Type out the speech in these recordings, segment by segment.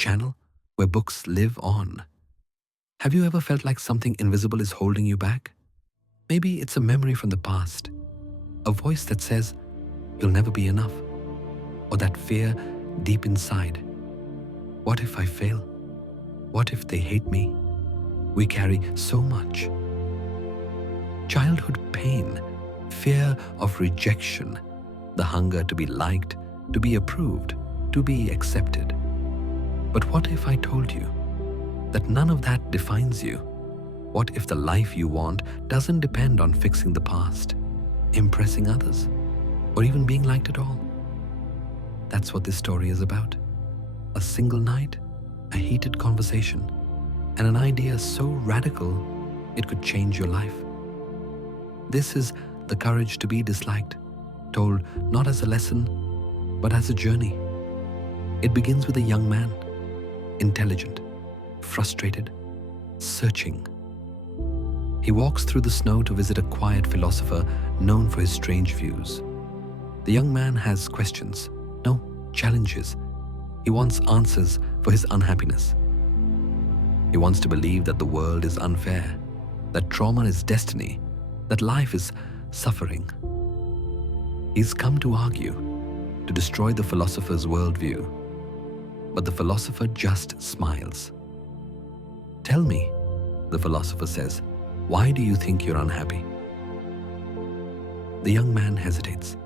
channel where books live on. Have you ever felt like something invisible is holding you back? Maybe it's a memory from the past, a voice that says you'll never be enough, or that fear deep inside. What if I fail? What if they hate me? We carry so much. Childhood pain, fear of rejection, the hunger to be liked, to be approved, to be accepted. But what if I told you that none of that defines you? What if the life you want doesn't depend on fixing the past, impressing others, or even being liked at all? That's what this story is about. A single night, a heated conversation, and an idea so radical it could change your life. This is the courage to be disliked, told not as a lesson, but as a journey. It begins with a young man, intelligent, frustrated, searching. He walks through the snow to visit a quiet philosopher known for his strange views. The young man has questions, no, challenges. He wants answers for his unhappiness. He wants to believe that the world is unfair, that trauma is destiny, that life is suffering. He's come to argue, to destroy the philosopher's worldview. But the philosopher just smiles. Tell me, the philosopher says, why do you think you're unhappy? The young man hesitates.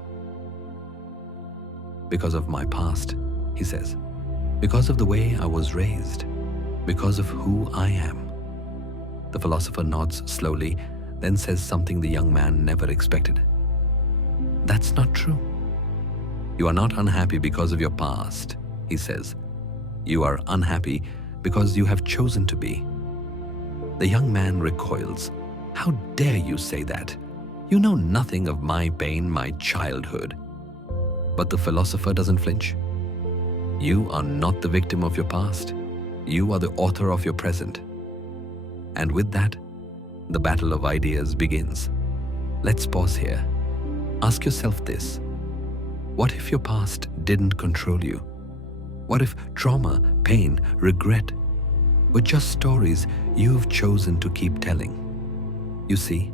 Because of my past, he says. Because of the way I was raised. Because of who I am. The philosopher nods slowly, then says something the young man never expected. That's not true. You are not unhappy because of your past, he says. You are unhappy because you have chosen to be. The young man recoils. How dare you say that? You know nothing of my pain, my childhood. But the philosopher doesn't flinch. You are not the victim of your past. You are the author of your present. And with that, the battle of ideas begins. Let's pause here. Ask yourself this. What if your past didn't control you? What if trauma, pain, regret were just stories you've chosen to keep telling? You see,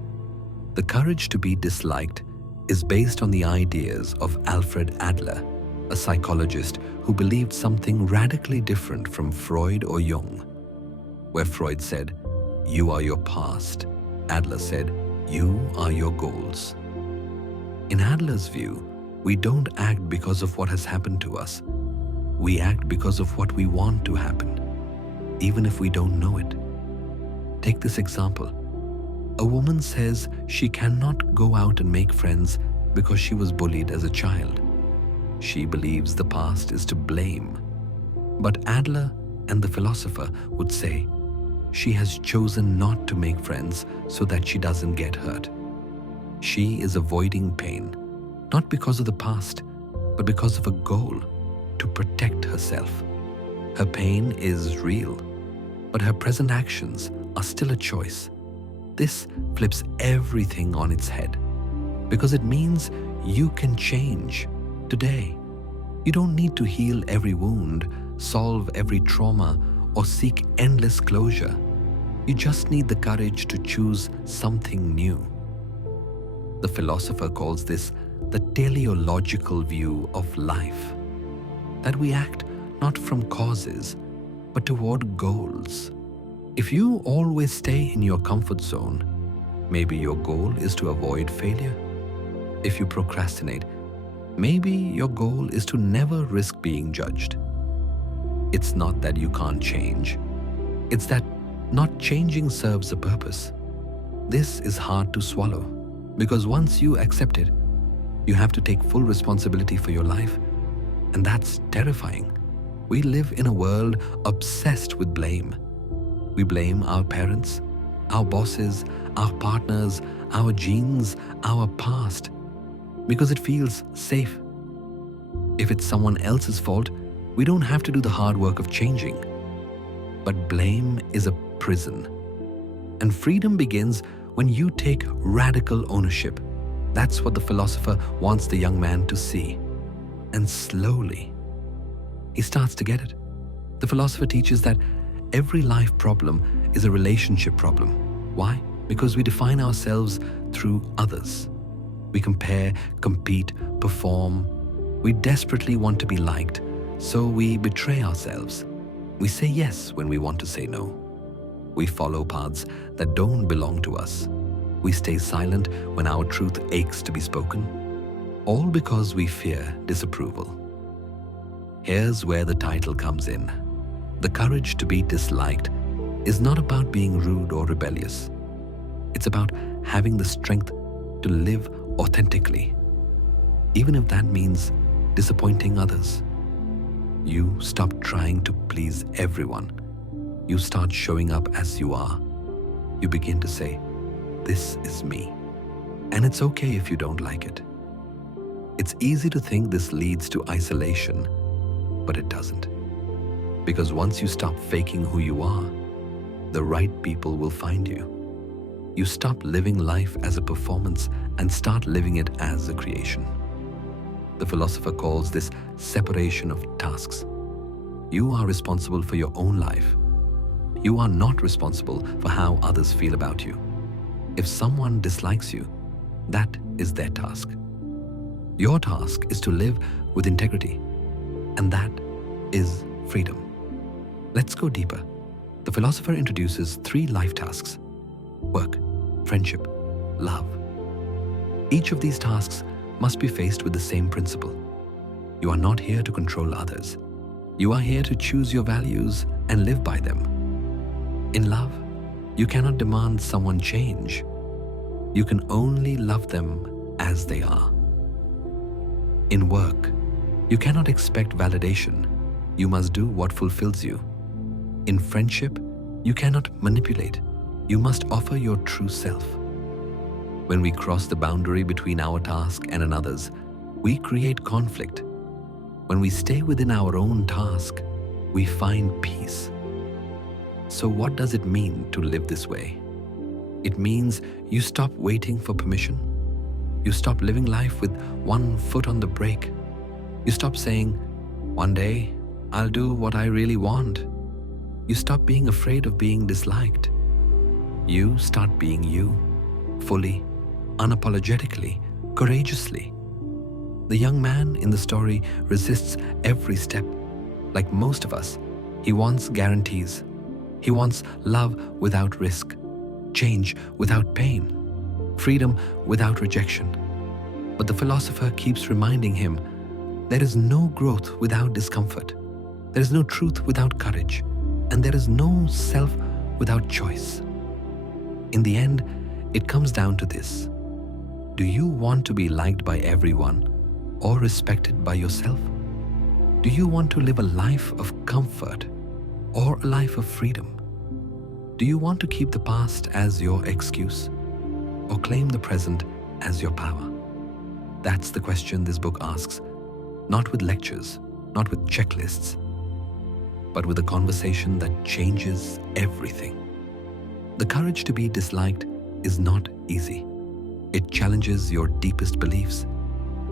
the courage to be disliked is based on the ideas of Alfred Adler, a psychologist who believed something radically different from Freud or Jung. Where Freud said, "You are your past," Adler said, "You are your goals." In Adler's view, we don't act because of what has happened to us. We act because of what we want to happen, even if we don't know it. Take this example. A woman says she cannot go out and make friends because she was bullied as a child. She believes the past is to blame. But Adler and the philosopher would say she has chosen not to make friends so that she doesn't get hurt. She is avoiding pain, not because of the past, but because of a goal to protect herself. Her pain is real, but her present actions are still a choice. This flips everything on its head because it means you can change today. You don't need to heal every wound, solve every trauma, or seek endless closure. You just need the courage to choose something new. The philosopher calls this the teleological view of life, that we act not from causes, but toward goals. If you always stay in your comfort zone, maybe your goal is to avoid failure. If you procrastinate, maybe your goal is to never risk being judged. It's not that you can't change. It's that not changing serves a purpose. This is hard to swallow because once you accept it, you have to take full responsibility for your life, and that's terrifying. We live in a world obsessed with blame. We blame our parents, our bosses, our partners, our genes, our past, because it feels safe. If it's someone else's fault, we don't have to do the hard work of changing. But blame is a prison. And freedom begins when you take radical ownership. That's what the philosopher wants the young man to see. And slowly, he starts to get it. The philosopher teaches that every life problem is a relationship problem. Why? Because we define ourselves through others. We compare, compete, perform. We desperately want to be liked, so we betray ourselves. We say yes when we want to say no. We follow paths that don't belong to us. We stay silent when our truth aches to be spoken, all because we fear disapproval. Here's where the title comes in. The courage to be disliked is not about being rude or rebellious. It's about having the strength to live authentically, even if that means disappointing others. You stop trying to please everyone. You start showing up as you are. You begin to say, "This is me." And it's okay if you don't like it. It's easy to think this leads to isolation, but it doesn't. Because once you stop faking who you are, the right people will find you. You stop living life as a performance and start living it as a creation. The philosopher calls this separation of tasks. You are responsible for your own life. You are not responsible for how others feel about you. If someone dislikes you, that is their task. Your task is to live with integrity, and that is freedom. Let's go deeper. The philosopher introduces 3 life tasks: work, friendship, love. Each of these tasks must be faced with the same principle. You are not here to control others. You are here to choose your values and live by them. In love, you cannot demand someone change. You can only love them as they are. In work, you cannot expect validation. You must do what fulfills you. In friendship, you cannot manipulate. You must offer your true self. When we cross the boundary between our task and another's, we create conflict. When we stay within our own task, we find peace. So what does it mean to live this way? It means you stop waiting for permission. You stop living life with one foot on the brake. You stop saying, "One day, I'll do what I really want." You stop being afraid of being disliked. You start being you, fully, unapologetically, courageously. The young man in the story resists every step. Like most of us, he wants guarantees. He wants love without risk, change without pain, freedom without rejection. But the philosopher keeps reminding him, there is no growth without discomfort. There is no truth without courage. And there is no self without choice. In the end, it comes down to this. Do you want to be liked by everyone or respected by yourself? Do you want to live a life of comfort or a life of freedom? Do you want to keep the past as your excuse or claim the present as your power? That's the question this book asks, not with lectures, not with checklists, but with a conversation that changes everything. The courage to be disliked is not easy. It challenges your deepest beliefs.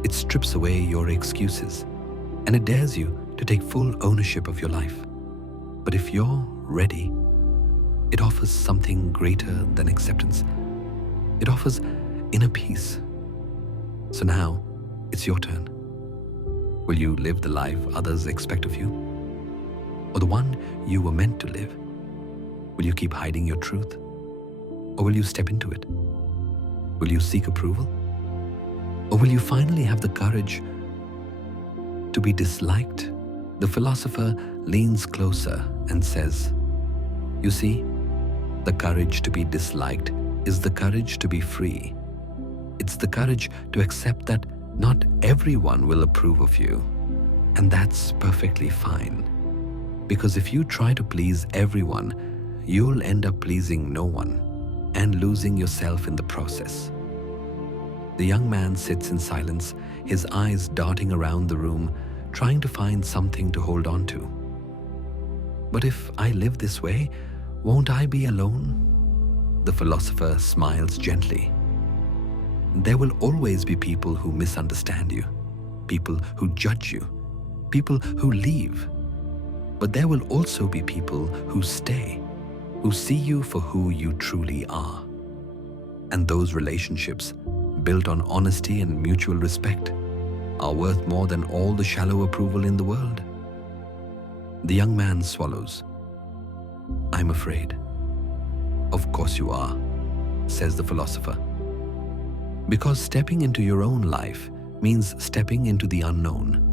It strips away your excuses, and it dares you to take full ownership of your life. But if you're ready, it offers something greater than acceptance. It offers inner peace. So now, it's your turn. Will you live the life others expect of you? Or the one you were meant to live? Will you keep hiding your truth? Or will you step into it? Will you seek approval? Or will you finally have the courage to be disliked? The philosopher leans closer and says, "You see, the courage to be disliked is the courage to be free. It's the courage to accept that not everyone will approve of you, and that's perfectly fine. Because if you try to please everyone, you'll end up pleasing no one and losing yourself in the process." The young man sits in silence, his eyes darting around the room, trying to find something to hold on to. "But if I live this way, won't I be alone?" The philosopher smiles gently. There will always be people who misunderstand you, people who judge you, people who leave. But there will also be people who stay, who see you for who you truly are. And those relationships, built on honesty and mutual respect, are worth more than all the shallow approval in the world. The young man swallows. I'm afraid. Of course you are, says the philosopher. Because stepping into your own life means stepping into the unknown.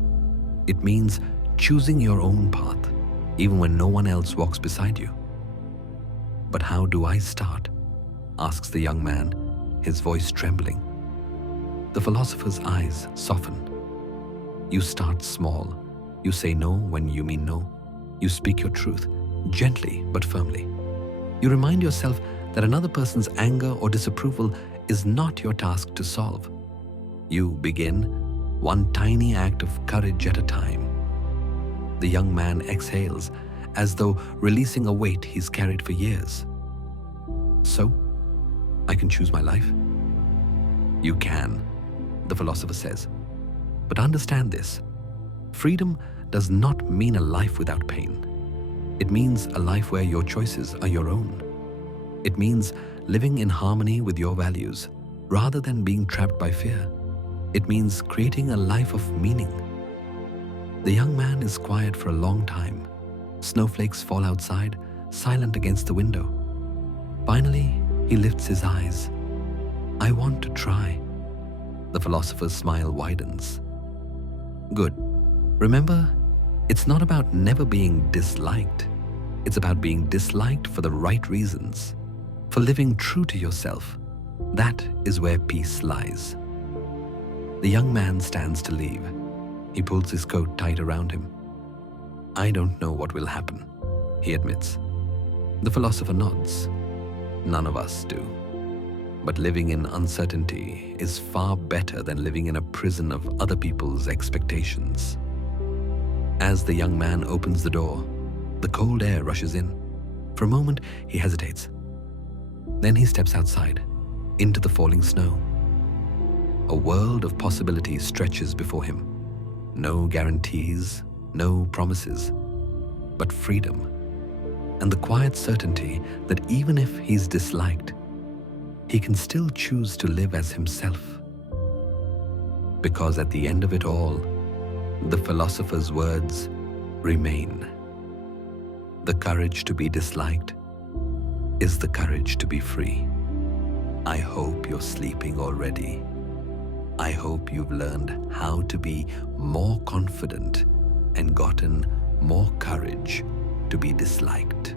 It means choosing your own path, even when no one else walks beside you. But how do I start? Asks the young man, his voice trembling. The philosopher's eyes soften. You start small. You say no when you mean no. You speak your truth, gently but firmly. You remind yourself that another person's anger or disapproval is not your task to solve. You begin one tiny act of courage at a time. The young man exhales as though releasing a weight he's carried for years. So, I can choose my life? You can, the philosopher says. But understand this. Freedom does not mean a life without pain. It means a life where your choices are your own. It means living in harmony with your values, rather than being trapped by fear. It means creating a life of meaning. The young man is quiet for a long time. Snowflakes fall outside, silent against the window. Finally, he lifts his eyes. I want to try. The philosopher's smile widens. Good. Remember, it's not about never being disliked. It's about being disliked for the right reasons, for living true to yourself. That is where peace lies. The young man stands to leave. He pulls his coat tight around him. I don't know what will happen, he admits. The philosopher nods. None of us do. But living in uncertainty is far better than living in a prison of other people's expectations. As the young man opens the door, the cold air rushes in. For a moment, he hesitates. Then he steps outside, into the falling snow. A world of possibilities stretches before him. No guarantees, no promises, but freedom. And the quiet certainty that even if he's disliked, he can still choose to live as himself. Because at the end of it all, the philosopher's words remain. The courage to be disliked is the courage to be free. I hope you're sleeping already. I hope you've learned how to be more confident and gotten more courage to be disliked.